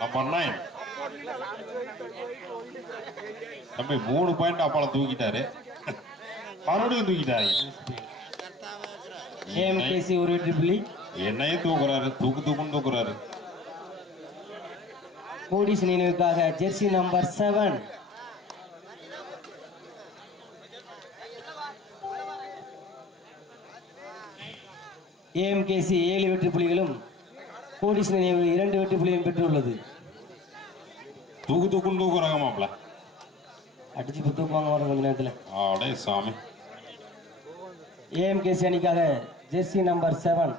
Number 9 தம்பி 3 point அப்பால தூக்கிட்டாரு. மறுபடியும் தூக்கிட்டாரு. ஏஎம்கேசி ஒரு வெற்றி புள்ளி. என்னையும் தூக்குறாரு, தூக்குன்னு தூக்குறாரு. கோடிஸ் நினைவுக்காக ஜெர்சி நம்பர் 7 ஏஎம்கேசி 7 வெற்றி புள்ளிகளும் கோடிஸ் நினைவு 2 வெற்றி புள்ளியும் பெற்றுள்ளது. தூக்குன்னு தூக்குறாங்க மாப்பிள்ள. அடிச்சு தூக்குவாங்க வர கொஞ்ச நேரத்தில். ஆடே சாமி. ஏஎம்கேசி அணிக்காக ஜெர்சி நம்பர் 7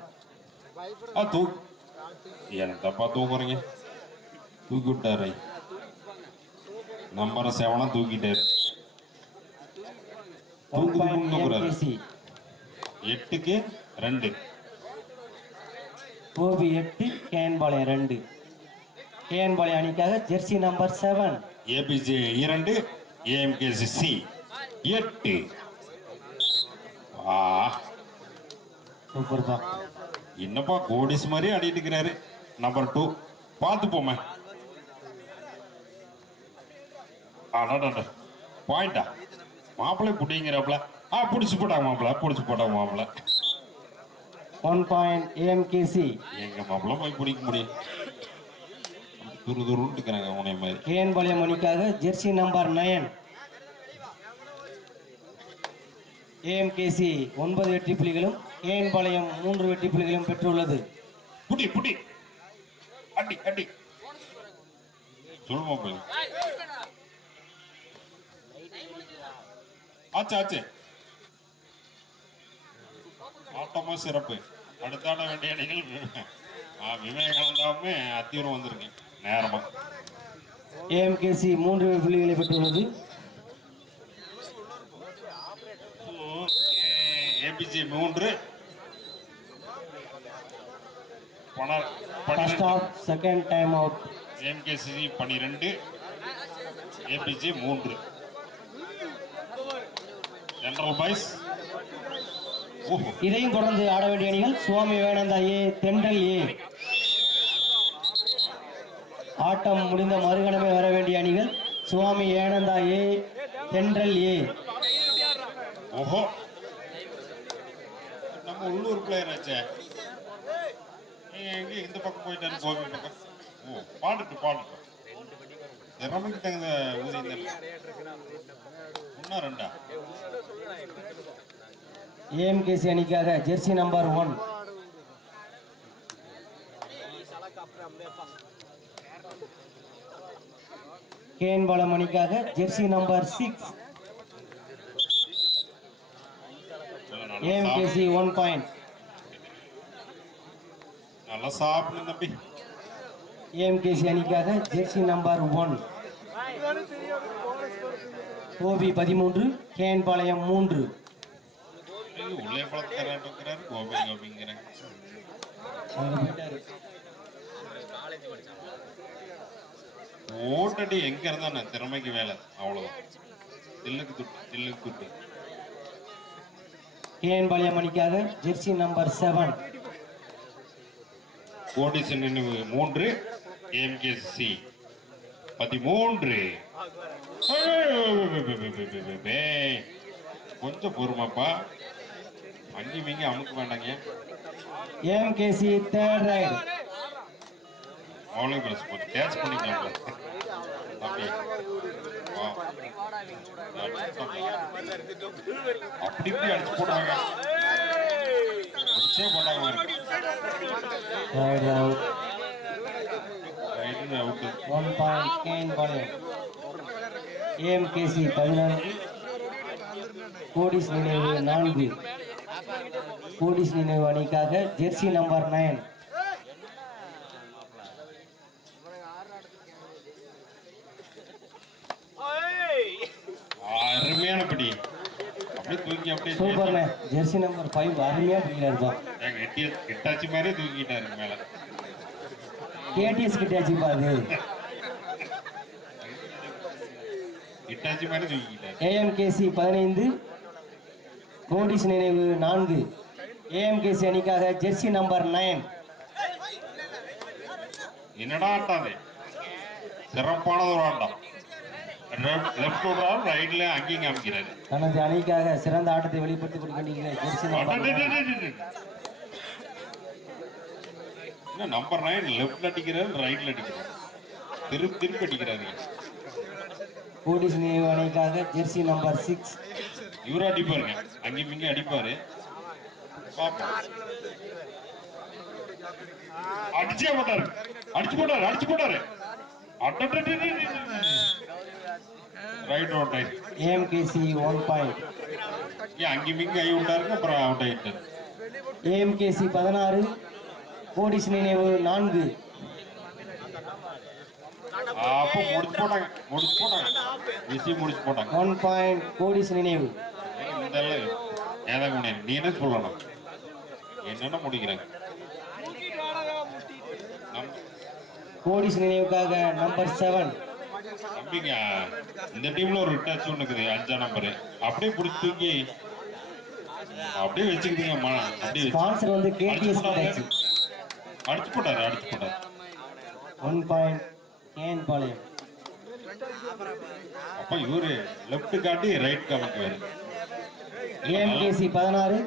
எனக்கு தப்பா தூக்குறீங்க. தூக்கி விட்டாரு. நம்பர் 7 தூக்கிட்டாரு. தூக்குறாரு. 8க்கு 2. கோபி 8 கேன்பாளையம் 2. கேன்பாளையம் அணிக்காக jersey number 7 ABJ 2 AMKC 8. Super பா. என்னப்பா கோடிஸ் மாதிரி ஆடிட்டு இருக்கிறாரு. நம்பர் 2 பார்த்து போமே. பாயிண்டா மாப்பிள்ளை புடிங்கிறப்பல புடிச்சு போட்டாங்க மாப்பிள்ள. 1 பாயிண்ட் ஏஎம்கேசி. எங்க மாப்பிள்ள போய் பிடிக்க முடியும். துருன்னு இருக்கிறாங்க உனைய மாதிரி. கேன்பாளையம் அணிக்காக ஜெர்சி நம்பர் 9 ஏஎம்கேசி 9 வெற்றி புள்ளிகளும் கேன்பாளையம் 3 வெற்றி புள்ளிகளும் பெற்றுள்ளது. புடி அடி சொல்லுமா போய். ஆச்சு ஆட்டமா சிறப்பு. அடுத்தாட வேண்டிய அணிகள் விவேகானந்தாவுமே அத்தியூரம் வந்திருக்கு நேரமா. ஏஎம்கேசி 3 புள்ளிகளை பெற்றுள்ளது. ABG 3 first half second time out. AMKC 12 ABG 3. General boys. இதையும் தொடர்ந்து ஆட வேண்டிய அணிகள் சுவாமி விவேகானந்தா ஏ, தென்றல் ஏ. ஆட்டம் முடிந்த மறுகணமே வர வேண்டிய அணிகள் சுவாமி விவேகானந்தா ஏ, தென்றல் ஏ. ஓஹோ, நம்ம உள்ளூர் பிளேயர் ஆச்சே. எங்க இந்த பக்கம் போயிட்டாரு கோபி பக்கம். பாடட்டும் திறமைக்கு தகுந்த ஊதியம். ஒன்னா 2 ஏஎம்கேசி அணிக்காக ஜெர்சி நம்பர் 1 கேன்பாளையம் அணிக்காக ஜெர்சி நம்பர் 6 ஏஎம்கேசி 1 பாயிண்ட். நல்லா சாப்பிடு தம்பி. ஏஎம்கேசி அணிக்காக ஜெர்சி நம்பர் 1 கோபி 13 கேன்பாளையம் 3. உள்ளே பழக்கிறாரு கோபிங்கிறாங்க. ஓட்டடி எங்க இருந்தா திறமைக்கு வேலை அவ்வளவுதான். தில்லுக்கு துட்டு. கேன்பாளையம் அணிக்காக ஜெர்சி நம்பர் 7 கோடிஸ் நினைவு 3 ஏஎம்கேசி 13. கொஞ்சம் பொறுமாப்பா. அங்கி அமுக்க வேண்டாங்க. AMKC third right. Moulik press போட்டு கேட்ச் பண்ணிக்கலாம் தம்பி. அப்படி அடிச்சு போடுவாங்க. அவுட். 1 பாயிண்ட் கேன்பாளையம். ஏஎம்கேசி 14 கோடிஸ் நினைவு 4. கோடிஸ் நினைவு அணிக்காக ஜெர்சி நம்பர் 9 அருமையான படி. அப்படியே தூக்கி அப்படியே சூப்பர்ண்ணே. ஜெர்சி நம்பர் 5 அருமையா பிடிக்கிறாரு தான். கிட்டாச்சி மாதிரியே தூக்கிட்டாரு மேல. கேடிஎஸ் கிட்டாச்சி பாரு. கிட்டாச்சி மாதிரி தூக்கிட்டாரு. ஏஎம்கேசி 15 கோடிஸ் நினைவு 4. ஏஎம்கேசி அணிக்காக ஜெர்சி நம்பர் 9 என்னடா ஆட்டாதே. சிறப்பான ஒரு ஆட்டம். லெஃப்ட் விடுறாரு, ரைட்ல அங்கேயும் காமிக்கிறாரு. தனது அணிக்காக சிறந்த ஆட்டத்தை வெளிப்படுத்திக் கொடுக்கின்றீர்கள். Jersey number 9. நம்பர் 9 லெஃப்ட்ல அடிக்கிறாரு, ரைட்ல அடிக்கிறாரு, திருப்பி அடிக்கிறாரு. கோடிஸ் நினைவு அணிக்காக ஜெர்சி நம்பர் 6. இவரும் அடிப்பாருங்க, அங்கேயும் இங்கே அடிப்பாரு. பாப்போம். அடிச்சே போட்டாரு, அடிச்சு போட்டாரு. ரைட் அவுட் ஆயிடுச்சு. AMKC 1 point. அங்கேயும் இங்கே கை விட்டாருங்க, அப்புறம் அவுட் ஆயிட்டாரு. AMKC 16, கோடிஸ் நினைவு 4. அப்போ முடிச்சு போட்டாங்க. விஷயம் முடிச்சு போட்டாங்க. 1 பாயிண்ட் கோடிஸ் நினைவு. ஏதாங்க நீ என்ன சொல்லணும், என்னென்ன முடிக்கிறாங்க. கோடிஸ் நினைவுக்காக நம்பர் 7. தம்பிங்க, இந்த டீம்ல ஒரு டச் ஒன்று இருக்குது, 5ஆம் நம்பரு. அப்படியே பிடிச்சி தூக்கி அப்படியே வச்சுக்கிட்டீங்க. அப்படியே ஸ்பான்சர் வந்து KTS டச். அடிச்சு போட்டாரு. 1 பாயிண்ட் கேன் பாளையம். அப்ப இவரு லெஃப்ட் காட்டி ரைட் காமிக்குவாரு. AMKC 16,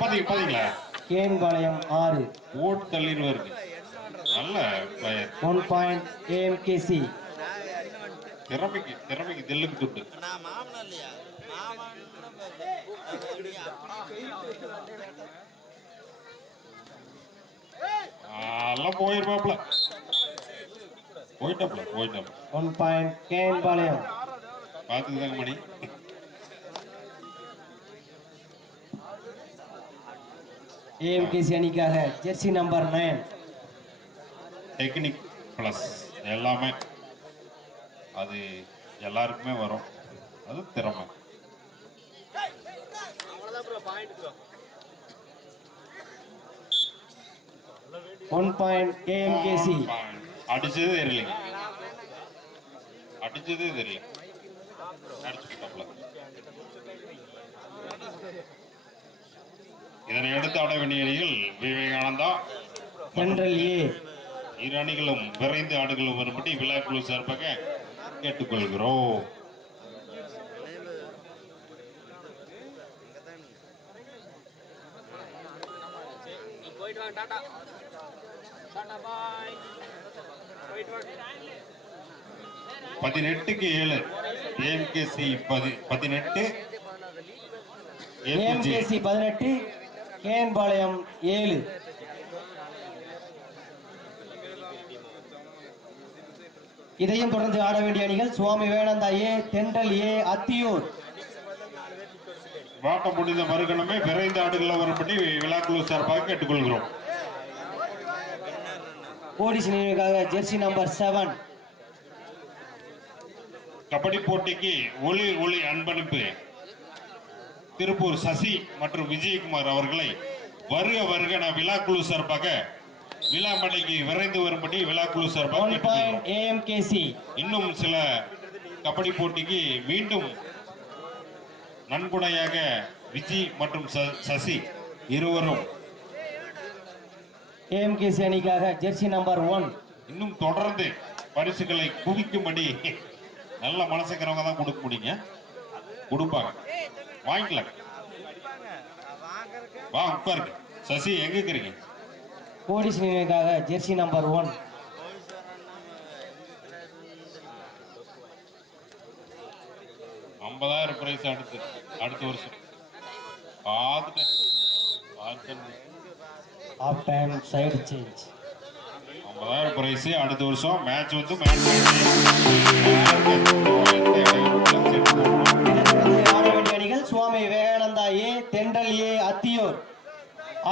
பாத்தீங்களா, கேன் பாளையம் 6. ஓட்டு தள்ளிடுவாரு. நல்ல பிளேயர். 1 point AMKC. திறமைக்கு தில்லுக்கு துட்டு. எல்லாம் போயிட்டாப்ல. 1 பாயிண்ட் கேன் பாளையம். பாத்துதாங்க மணி. AMKC அணிக்காக ஜெர்சி நம்பர் 9. டெக்னிக் பிளஸ் எல்லாமே, அது எல்லாருக்குமே வரும், அது திறமை. One point AMKC. அடிச்சதே தெரியல. அடிச்சு போட்டாப்ல. இதனை அடுத்து ஆட வேண்டிய அணிகள் விவேகானந்தா, தென்றல் A. இரு அணிகளும் விரைந்து ஆடுகளும் வரும்படி விழா குழு சார்பாக கேட்டுக்கொள்கிறோம். பதினெட்டுக்கு 7 AMKC 18. AMKC 18, கேன்பாளையம் 7. இதையும் தொடர்ந்து ஆட வேண்டிய அணிகள் சுவாமி விவேகானந்தா A, தென்றல் A, அத்தியூர். வாட்டம் முடிந்த மறுகணமே விரைந்து ஆடுகள் வரும்படி விழாக்குழு சார்பாக கேட்டுக்கொள்கிறோம். போலீஸ் நினைவுக்காக ஜெர்சி நம்பர் 7. கபடி போட்டிக்கு ஒளி அன்பளிப்பு திருப்பூர் சசி மற்றும் விஜயகுமார் அவர்களை வருக நான் விழாக்குழு சார்பாக விழாமடைக்கு விரைந்து வரும்படி விழாக்குழு சார்பாக AMKC. இன்னும் சில கபடி போட்டிக்கு மீண்டும் நன்கொடையாக விஜய் மற்றும் சசி இருவரும் AMKC அணிக்காக ஜெர்சி நம்பர் 1. இன்னும் தொடர்ந்து பரிசுகளை குவிக்கும்படி நல்ல மனசுக்கிறவங்க தான் கொடுக்க முடியுங்க, கொடுப்பாங்க, வாங்கிக்கலாம். வா உட்காருங்க. சசி எங்க இருக்கிறீங்க? போலீஸ் நினைவுக்காக ஜெர்சி நம்பர் 1. $50,000 பிரைஸ் அடுத்த வருஷம். Half time side change. $50,000 price அடுத்த வருஷம். மேட்ச் வந்து ஆட வேண்டிய அணிகள் சுவாமி விவேகானந்தா A, தென்றல் A, அத்தியூர்.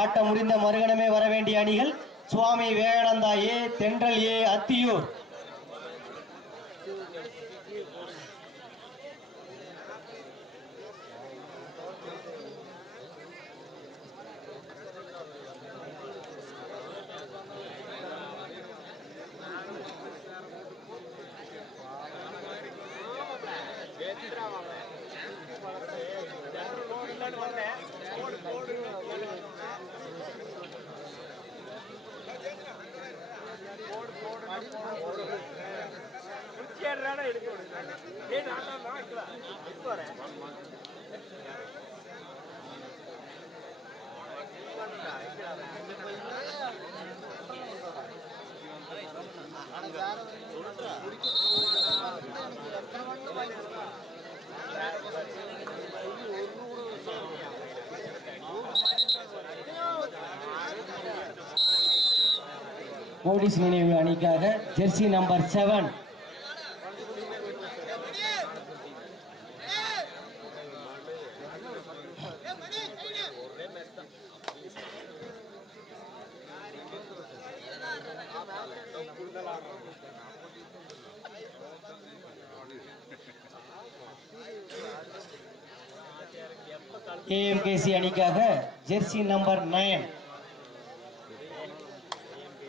ஆட்டம் முடிந்த மறுகணமே வர வேண்டிய அணிகள் சுவாமி விவேகானந்தா A, தென்றல் A, அத்தியூர். போலீஸ் நினைவு அணிக்காக ஜெர்சி நம்பர் 7 ஏஎம்கேசி அணிக்காக ஜெர்சி நம்பர் 9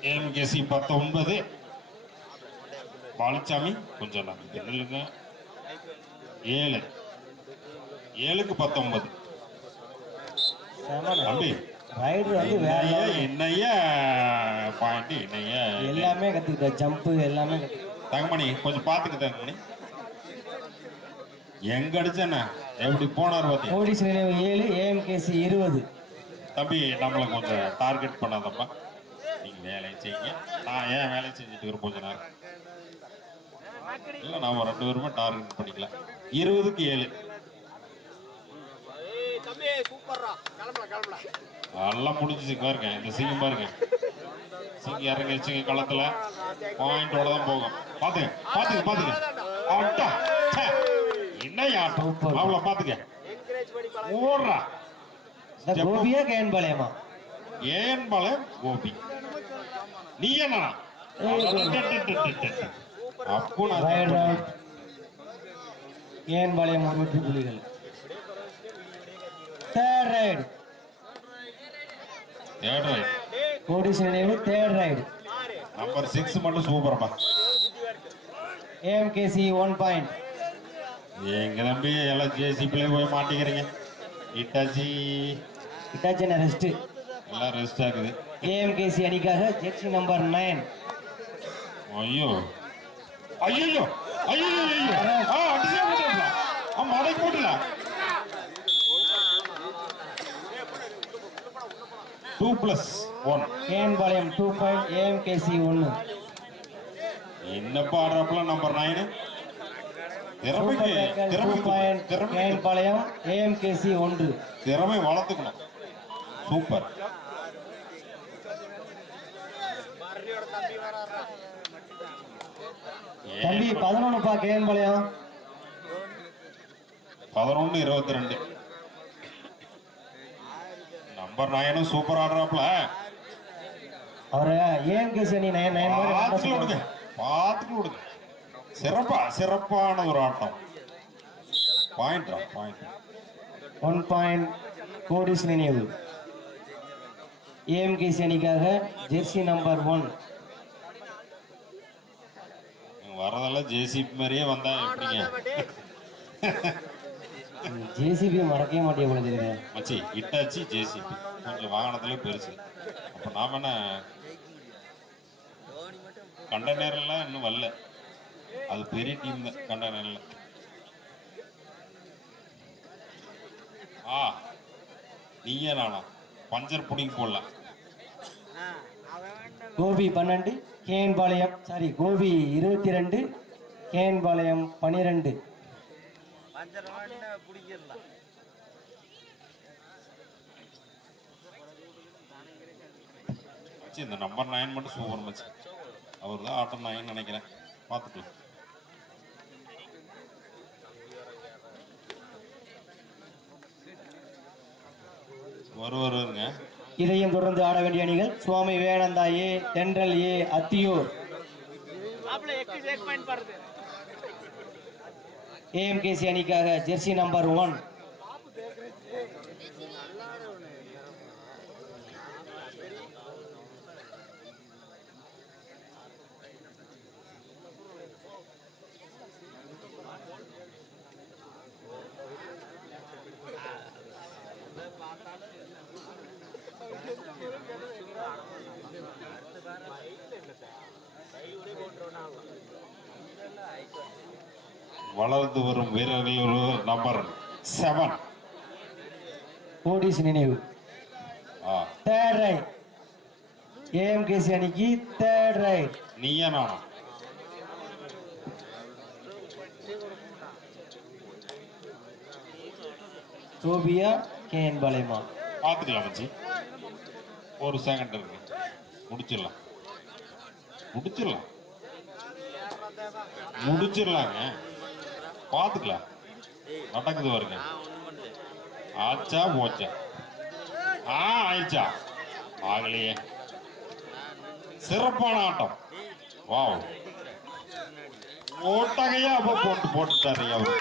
ஏஎம்கேசி 19 பாலசாமி கொஞ்சம் இல்லைங்க 7 7க்கு 19 தம்பி ரைடர் வந்து வேற என்னையா பாயிண்ட் என்னையா எல்லாமே கத்துக்கிட்ட ஜம்ப் எல்லாமே கத்துக்கிட்ட தங்கமணி கொஞ்சம் பாத்துக்க தங்கமணி எங்க அடிச்சேன்னா எப்படி போனார் பாத்தி போலீஸ் நினைவு 7 ஏஎம்கேசி 20 தம்பி நம்மளை கொஞ்சம் டார்கெட் பண்ணாதப்பா நீங்க வேலையை செய்யுங்க நான் ஏன் வேலையை செஞ்சுட்டு இருக்கிற கொஞ்ச நேரம் இல்லை நாம 2 பேருமே டார்கெட் பண்ணிக்கலாம் 20க்கு 7 எல்லாம் முடிஞ்சிச்சு பாருங்க இந்த சிங்கம் பாருங்க சிங்கம் இறங்கிச்சுங்க களத்துல பாயிண்டோட தான் போகும் பாத்துங்க பாத்துங்க பாத்துங்க அட்டா என்னையா அவ்வளோ பாத்துக்க ஓடுறா கோபியா கேன்பாளையமா ஏன்பாளையம் கோபி நீ என்ன அப்போ ஏன்பாளையம் ஒரு வெற்றி புலிகள் தேர்ட் ரைடு போலீஸ் நினைவு தேர்ட் ரைடு நம்பர் 6 மட்டும் சூப்பர்ப்பா ஏஎம்கேசி 1 பாயிண்ட் எங்க தம்பி எல்லாம் ஜேசிபிலே போய் மாட்டிக்கிறீங்க இட்டாச்சி இட்டாச்சி ரெஸ்ட் எல்லாம் ரெஸ்ட் ஆகுது ஏஎம்கேசி அணிக்காக ஜெர்சி நம்பர் 9 ஐயோ ஐயோ ஐயோ ஐயோ அடிச்சே போட்டல மடை போட்டல 2+1 கேன்பாளையம் 2 பாயிண்ட் ஏஎம்கேசி 1 என்னப்பா ஆடுறப்பல நம்பர் 9 கேன்பாளையம் ஏஎம்கேசி 1 திறமை வளர்த்துக்கணும் சூப்பர் தம்பி 11 பா கேன்பாளையம் 11-22 நம்பர் 9 சூப்பர் ஆடுறாப்ல அவரு ஏஎம்கேசி அணி 9 பார்த்துட்டு விடுங்க பார்த்துட்டு விடுங்க சிறப்பான ஒரு ஆட்டம் பாயிண்ட் 1 பாயிண்ட் போலீஸ் நினைவு ஏஎம்கேசி அணிக்காக ஜெர்சி நம்பர் 1 வரதெல்லாம் ஜேசிபி மாதிரியே வந்தா எப்படிங்க ஜேசிபி மறக்கவே மாட்டேன் போல தெரியுது மச்சி இட்டாச்சி ஜேசிபி கொஞ்சம் வாகனத்துல பெருசு அப்ப நாம என்ன கண்டெய்னர்லாம் இன்னும் வரல அது பெரிய டீம் தான் கண்டெய்னர்ல நீயே நானா பஞ்சர் புடிங்கி போடலாம் கோபி 12 கேன்பாளையம் கோபி 22 கேன்பாளையம் 12 இந்த நம்பர் 9 மட்டும் சூப்பர் மச்சு அவர் தான் ஆட்டம் 9 நினைக்கிறேன் பார்த்துக்கலாம் வருங்க இதையும் தொடர்ந்து ஆட வேண்டிய அணிகள் சுவாமி விவேகானந்தா ஏ தென்றல் ஏ அத்தியூர் ஏஎம்கேசி அணிக்காக ஜெர்சி நம்பர் 1 கை ஒரே போட்டுறோம் வளர்ந்து வரும் வீரர்கள் நம்பர் 7. கோடிஸ் நினைவு தேர்ட் ரைட். ஏஎம்கேசி அணிக்கு தேர்ட் ரைட். நீயா நானா? சோபியா கேஎன் பாளையமா? பார்த்துக்கலாம் மச்சி, ஒரு செகண்ட் இருக்கு, முடிச்சிடலாம் முடிச்சிடலாங்க, பார்த்துக்கலாம். நடக்குது பாருங்க. ஆச்சா போச்சா? ஆயிடுச்சா? ஆகலையே. சிறப்பான ஆட்டம். வாவ், ஓட்டகையா அப்ப போட்டுட்டாரு அவரு.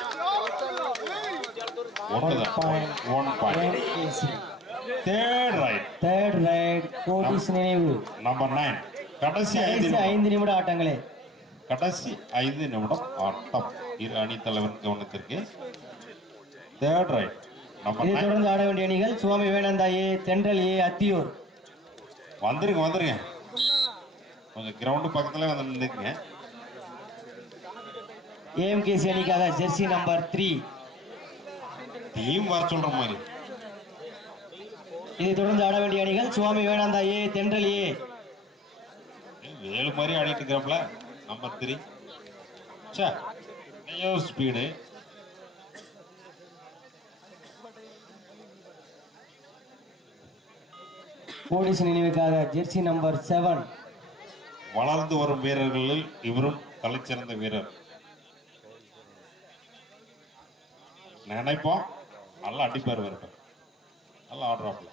Third right. கோடிஸ் நினைவு நம்பர் 9. கடைசி 5 நிமிட ஆட்டங்களே. கடைசி 5 நிமிடம் ஆட்டம். இரு அணி தலைவர் கவனத்திற்கு. Third right. நம்பர் இதை 9. தொடர்ந்து ஆட வேண்டிய அணிகள் சுவாமி விவேகானந்தா ஏ, தென்றல் ஏ, அத்தியூர். வந்துருங்க கொஞ்சம் கிரவுண்டு பக்கத்துல வந்து நின்றுங்க. ஏஎம்கேசி அணிக்காக ஜெர்சி நம்பர் 3. டீம் வர சொல்ற மாதிரி. இதை தொடர்ந்து ஆட வேண்டிய அணிகள் சுவாமி விவேகானந்தா ஏ, தென்றல் ஏ. வேலு மாதிரி ஆடிட்டு இருக்கிறப்பல நம்பர் 3. ஸ்பீடு. கோடிஸ் நினைவுக்காக ஜெர்சி நம்பர் 7. வளர்ந்து வரும் வீரர்களில் இவரும் தலைச்சிறந்த வீரர். நினைப்போம் நல்லா அடிப்பார் வருப்பார், நல்லா ஆடுறாப்ல.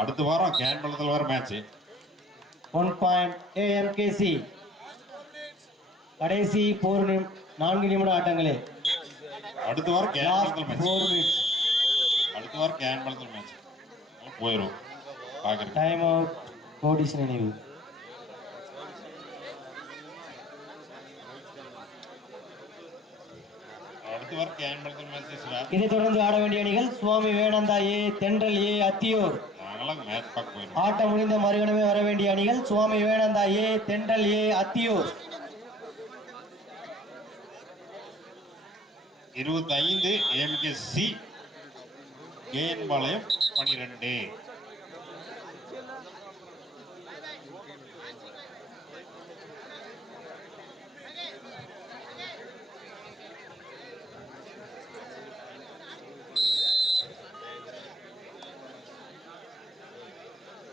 அடுத்த வாரம் கேன்பளத்தில் வர மேட்ச். 1 point AMKC. கடைசி 4 நிமிட ஆட்டங்களே. அடுத்த வாரம் லாஸ்ட் கேன்பளத்தில் 4 மேட்ச். மினிட்ஸ். அடுத்த வாரம் கேன்பளத்தில் மேட்ச் போயிடும். பாக்குறேன். Time out. கோடிஸ் நினைவு. அடுத்த வாரம் கேன்பளத்தில் மேட்ச். இதை தொடர்ந்து ஆட வேண்டிய அணிகள் சுவாமி விவேகானந்தா ஏ, தென்றல் ஏ, அத்தியூர். நாங்களாம் மேட்ச் பார்க்க போயிடும். ஆட்டம் முடிந்த மறுகணமே வர வேண்டிய அணிகள் சுவாமி விவேகானந்தா ஏ, தென்றல் ஏ, அத்தியூர். 25 ஏஎம்கேசி, கேஎன் பாளையம் 12.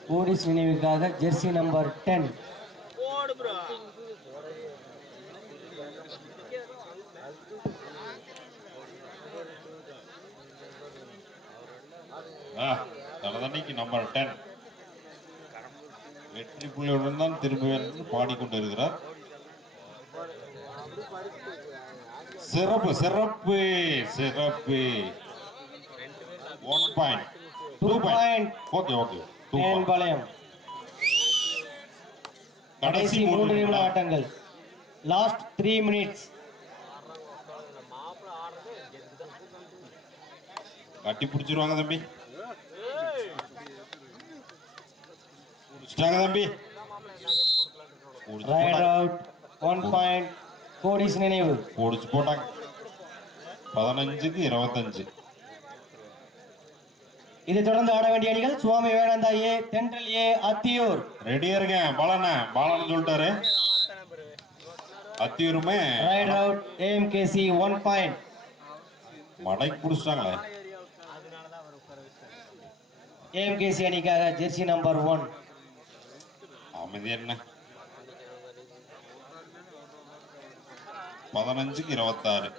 கோடிஸ் நினைவுக்காக ஜெர்சி நம்பர் 10. தனதன்னைக்கு நம்பர் 10 வெற்றி புள்ளியுடன் தான் திரும்பி வந்து பாடிக்கொண்டிருக்கிறார். சிறப்பு சிறப்பு சிறப்பு. 1 பாயிண்ட் 2 பாயிண்ட். ஓகே பாளையம். கடைசி 3 நிமிட ஆட்டங்கள். Last 3 minutes. கட்டி பிடிச்சிருவாங்க தம்பி. பிடிச்சிட்டாங்க தம்பி. Right out. 1 பாயிண்ட் கோடிஸ் நினைவு. பிடிச்சு போட்டாங்க. 15க்கு 25. இதை தொடர்ந்து ஆட வேண்டிய அணிகள் சுவாமி விவேகானந்தா ஏ, தென்றல் ஏ, அத்தியூர். ரெடியா இருக்கேன். பாலன சொல்லிட்டாரு. அத்தியூருமே ரைட் அவுட். AMKC 1 point. மடைக்கு பிடிச்சிட்டாங்களே. ஏஎம்கேசி அணிக்காக ஜெர்சி நம்பர் 1. அமைதி என்ன. 15க்கு 26.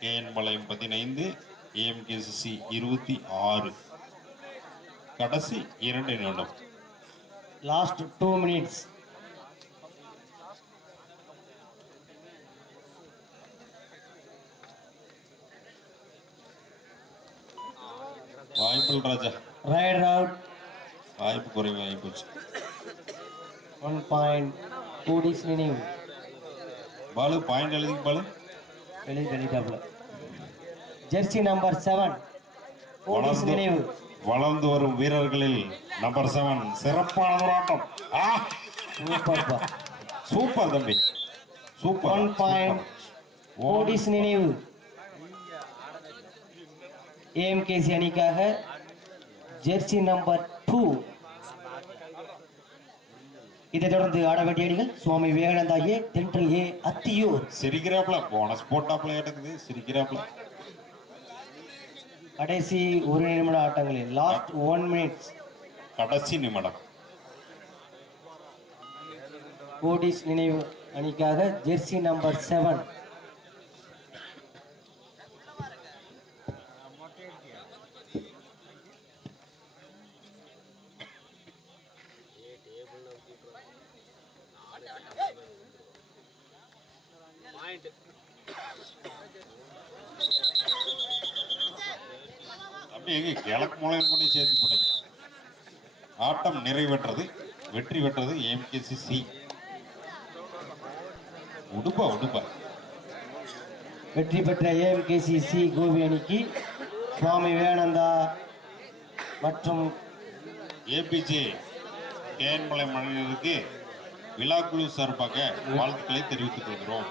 KN Palayam 15, AMKC 26. கடைசி 2 நிமிடம். Last 2 minutes. வாய்ப்புகள் ராஜா. Right out. வாய்ப்பு குறைவாகி போச்சு. 1 பாயிண்ட் கோடிஸ் நினைவு. பாலு பாயிண்ட் எழுதி பாலு. எழுதிட்டாப்ல. Jersey number 7. கோடிஸ் நினைவு. வளர்ந்து வரும் வீரர்களில் நம்பர் 7 சிறப்பான ஒரு ஆட்டம். சூப்பர் சூப்பர் தம்பி. சூப்பர் 1 பாயிண்ட் ஓடிஸ் நினைவு ஏஎம்கேசி அணிக்காக ஜெர்சி நம்பர் 2. இதைத் தொடர்ந்து ஆட வேண்டிய அணிகள் சுவாமி விவேகானந்தா ஏ தென்றல் ஏ அத்தியூர். சிரிக்கிறாப்ல போனஸ் போட்டாப்ல எடுக்குது சிரிக்கிறாப்ல. கடைசி ஒரு நிமிட ஆட்டங்களில் லாஸ்ட் 1 மினிட்ஸ். கடைசி நிமிடம். ஓடிஸ் நினைவு அணிக்காக ஜெர்சி நம்பர் 7. தம்பி எங்க கிழக்கு மூலையில் கொண்டு சேர்த்து போட்டீங்க. ஆட்டம் நிறைவேற்றது, வெற்றி பெற்றது ஏஎம்கேசி. உடுப்பா உடுப்பா. வெற்றி பெற்ற ஏஎம்கேசி கோபி அணிக்கு சுவாமி விவேகானந்தா மற்றும் ஏபிஜே தேன்மலை மனிதருக்கு விழாக்குழு சார்பாக வாழ்த்துக்களை தெரிவித்துக் கொள்கிறோம்.